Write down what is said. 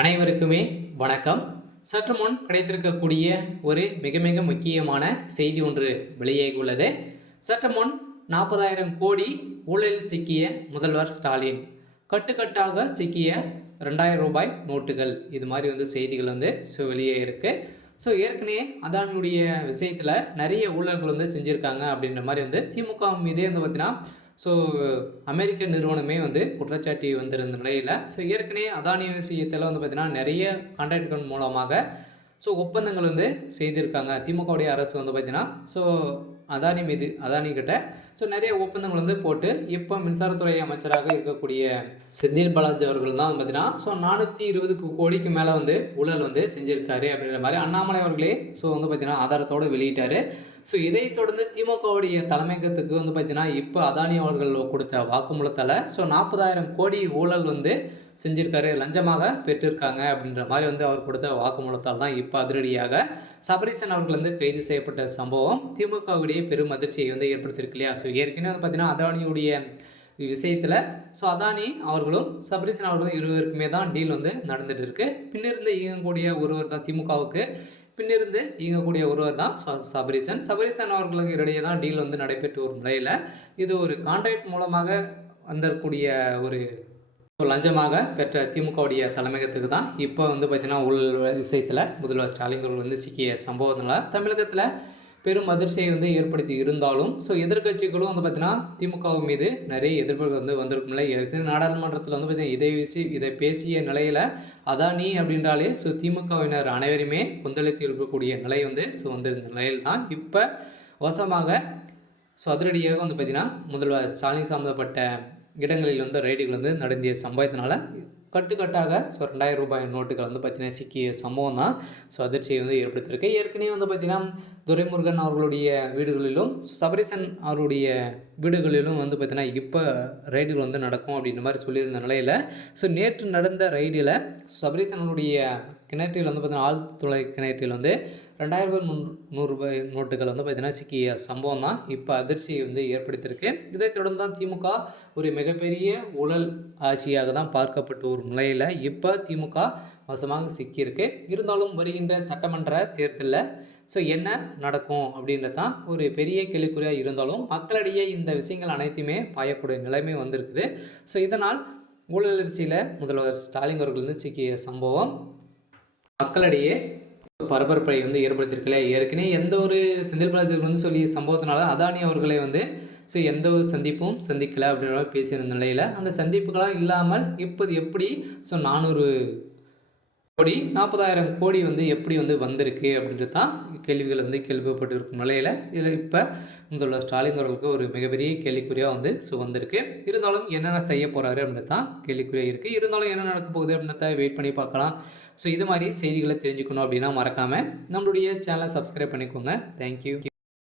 அனைவருக்குமே வணக்கம். சற்று முன் கிடைத்திருக்கக்கூடிய ஒரு மிக மிக முக்கியமான செய்தி ஒன்று வெளியாகியுள்ளது. சற்று முன் 40,000 கோடி ஊழலில் சிக்கிய முதல்வர் ஸ்டாலின், கட்டுக்கட்டாக சிக்கிய 2000 ரூபாய் நோட்டுகள், இது மாதிரி செய்திகள் வெளியே இருக்கு. ஏற்கனவே அதானியுடைய விஷயத்தில் நிறைய ஊழல்கள் செஞ்சுருக்காங்க அப்படின்ற மாதிரி திமுக மீதே பார்த்தீங்கன்னா அமெரிக்க நிறுவனமே குற்றச்சாட்டி வந்திருந்த நிலையில் ஏற்கனவே அதானி விஷயத்தில் பார்த்தீங்கன்னா நிறைய கான்ட்ராக்ட்கள் மூலமாக ஒப்பந்தங்கள் செய்திருக்காங்க. திமுகவுடைய அரசு பார்த்தீங்கன்னா அதானி கிட்ட நிறைய ஒப்பந்தங்கள் போட்டு இப்போ மின்சாரத்துறை அமைச்சராக இருக்கக்கூடிய செந்தில் பாலாஜி அவர்கள் தான் பார்த்தீங்கன்னா 420 கோடிக்கு மேலே ஊழல் செஞ்சுருக்காரு அப்படின்ற மாதிரி அண்ணாமலை அவர்களே பார்த்தீங்கன்னா ஆதாரத்தோடு வெளியிட்டார். இதை தொடர்ந்து திமுகவுடைய தலைமையகத்துக்கு பார்த்தீங்கன்னா இப்போ அதானி அவர்கள் கொடுத்த வாக்குமூலத்தால் 40,000 கோடி ஊழல் செஞ்சுருக்காரு, லஞ்சமாக பெற்றிருக்காங்க அப்படின்ற மாதிரி அவர் கொடுத்த வாக்குமூலத்தால் தான் இப்போ அதிரடியாக சபரீசன் அவர்கள் கைது செய்யப்பட்ட சம்பவம் திமுகவுடைய பெரும் அதிர்ச்சியை ஏற்படுத்தியிருக்கு இல்லையா. ஏற்கனவே பார்த்தீங்கன்னா அதானியுடைய விஷயத்தில் அதானி அவர்களும் சபரீசன் அவர்களும் இருவருக்குமே தான் டீல் நடந்துட்டு இருக்கு. பின்னிருந்து இயங்கக்கூடிய ஒருவர் தான் திமுகவுக்கு பின்னிருந்து இயங்கக்கூடிய ஒருவர் தான் சபரீசன் அவர்களுக்கு இடையே தான் டீல் நடைபெற்று வரும் நிலையில் இது ஒரு கான்ட்ராக்ட் மூலமாக வந்திருக்கூடிய ஒரு லஞ்சமாக பெற்ற திமுகவுடைய தலைமையகத்துக்கு தான் இப்போ பார்த்தீங்கன்னா ஊழல் விஷயத்தில் முதல்வர் ஸ்டாலின் அவர்கள் சிக்கிய சம்பவத்தினால தமிழகத்தில் பெரும் அதிர்ச்சியை ஏற்படுத்தி இருந்தாலும் எதிர்கட்சிகளும் பார்த்தீங்கன்னா திமுக மீது நிறைய எதிர்ப்புகள் வந்திருக்கும் நிலை இருக்குது. நாடாளுமன்றத்தில் பார்த்தீங்கன்னா இதை பேசிய நிலையில் அதானி அப்படின்றாலே திமுகவினர் அனைவருமே கொந்தளித்து எழுப்பக்கூடிய நிலை வந்திருந்த நிலையில் தான் இப்போ வசமாக அதிரடியாக பார்த்தீங்கன்னா முதல்வர் ஸ்டாலின் சம்மந்தப்பட்ட இடங்களில் ரைடுகள் நடந்திய சம்பவத்தினால கட்டுக்கட்டாக 2000 ரூபாய் நோட்டுகள் பார்த்தீங்கன்னா சிக்கிய சம்பவம் தான் அதிர்ச்சியை ஏற்படுத்தியிருக்கு. ஏற்கனவே பார்த்தீங்கன்னா துரைமுருகன் அவர்களுடைய வீடுகளிலும் சபரீசன் அவருடைய வீடுகளிலும் பார்த்தீங்கன்னா இப்போ ரைடுகள் நடக்கும் அப்படின்ற மாதிரி சொல்லியிருந்த நிலையில் நேற்று நடந்த ரைடில் சபரீசனுடைய கிணற்றில் பார்த்தீங்கன்னா ஆழ்துளை கிணற்றில் 2,100 ரூபாய் நோட்டுகள் பார்த்தீங்கன்னா சிக்கிய சம்பவம் தான் இப்போ அதிர்ச்சியை ஏற்படுத்தியிருக்கு. இதை தொடர்ந்து தான் திமுக ஒரு மிகப்பெரிய ஊழல் ஆட்சியாக தான் பார்க்கப்பட்டு ஒரு நிலையில் இப்போ திமுக வசமாக சிக்கியிருக்கு. இருந்தாலும் வருகின்ற சட்டமன்ற தேர்தலில் என்ன நடக்கும் அப்படின்றது தான் ஒரு பெரிய கேள்விக்குறியாக இருந்தாலும் மக்களிடையே இந்த விஷயங்கள் அனைத்துமே பாயக்கூடிய நிலைமை வந்திருக்குது. இதனால் ஊழல் அரிசியில் முதல்வர் ஸ்டாலின் அவர்கள் சிக்கிய சம்பவம் மக்களிடையே பரபரப்பை ஏற்படுத்தியிருக்கல. ஏற்கனவே எந்த ஒரு செந்தில் பாலாஜி சொல்லிய சம்பவத்தினால அதானி அவர்களை எந்த ஒரு சந்திப்பும் சந்திக்கலை அப்படின்ற மாதிரி பேசியிருந்த நிலையில் அந்த சந்திப்புகளாக இல்லாமல் இப்போது எப்படி 400 கோடி 40,000 கோடி எப்படி வந்திருக்கு அப்படின்றது தான் கேள்விகள் கேள்விப்பட்டு இருக்கும் நிலையில் இதில் இப்போ முதல்வர் ஸ்டாலின் அவர்களுக்கு ஒரு மிகப்பெரிய கேள்விக்குறியாக வந்திருக்கு. இருந்தாலும் என்னென்ன செய்ய போகிறாரு அப்படின்றது தான் கேள்விக்குறியாக இருக்குது. இருந்தாலும் என்ன நடக்க போகுது அப்படின்றத வெயிட் பண்ணி பார்க்கலாம். இது மாதிரி செய்திகளை தெரிஞ்சுக்கணும் அப்படின்னா மறக்காமல் நம்மளுடைய சேனலை சப்ஸ்கிரைப் பண்ணிக்கோங்க. தேங்க்யூ.